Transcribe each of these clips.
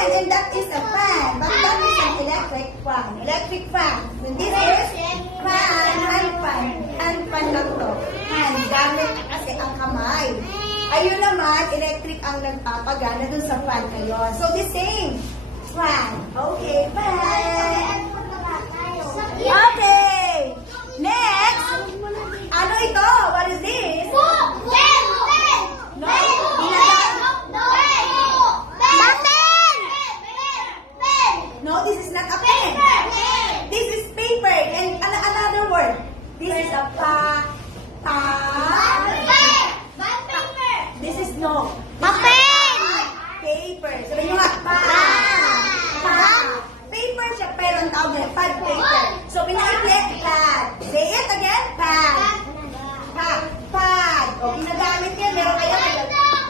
fan, and that is a fan. But that is an electric fan. Electric fan. And this is fan, hand fan. Hand fan lang to. Hand, gamit kasi ang kamay. Ayun naman, electric ang nagpapagana dun sa fan ngayon. So, the same. Fan. Okay, fan. Okay. Next. Ano ito? What is this? No, this is not a pen. This is paper. And another word. This is a This is no. Paper. Sabi nyo nga, paper siya, pero ang tawag niya, pad paper. So, pinaikli, pad. Say it again, pad. Pad. O, ginagamit yan. Meron kayo,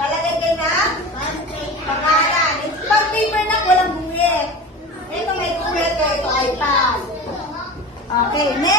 lalagay kayo na pangalan. Pad paper na, walang buwet. Ito may buwet, ito ay pad. Okay, next.